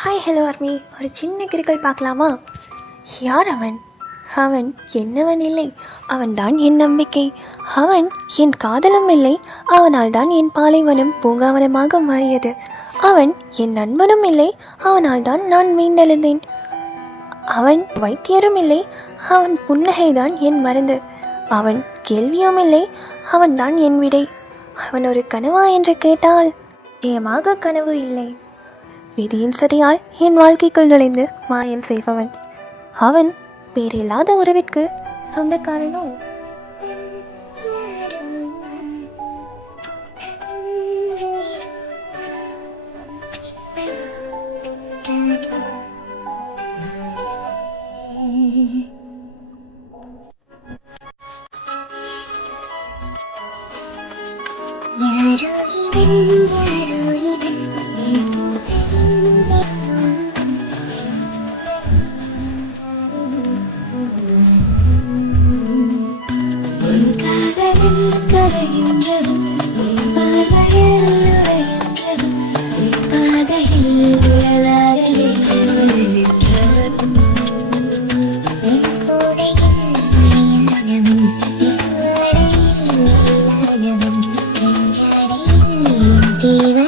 Hi hello army, ஒரு சின்ன கிரிக்கல் பார்க்கலாமா? யார் அவன்? அவன் என்னவன் இல்லை, அவன்தான் என் நம்பிக்கை. அவன் என் காதலும் இல்லை, அவனால் தான் என் பாலைவனம் பூங்காவனமாக மாறியது. அவன் என் நண்பனும் இல்லை, அவனால் தான் நான் மீண்டெழுந்தேன். அவன் வைத்தியரும் இல்லை, அவன் புன்னகைதான் என் மருந்து. அவன் கேள்வியும் இல்லை, அவன்தான் என் விடை. அவன் ஒரு கனவா என்று கேட்டால் நிச்சயமாக கனவு இல்லை. விதியின் சதியால் என் வாழ்க்கைக்குள் நுழைந்து மாயம் செய்பவன். அவன் பேரில்லாத உறவிற்கு சொந்தக்காரனோ? தேவ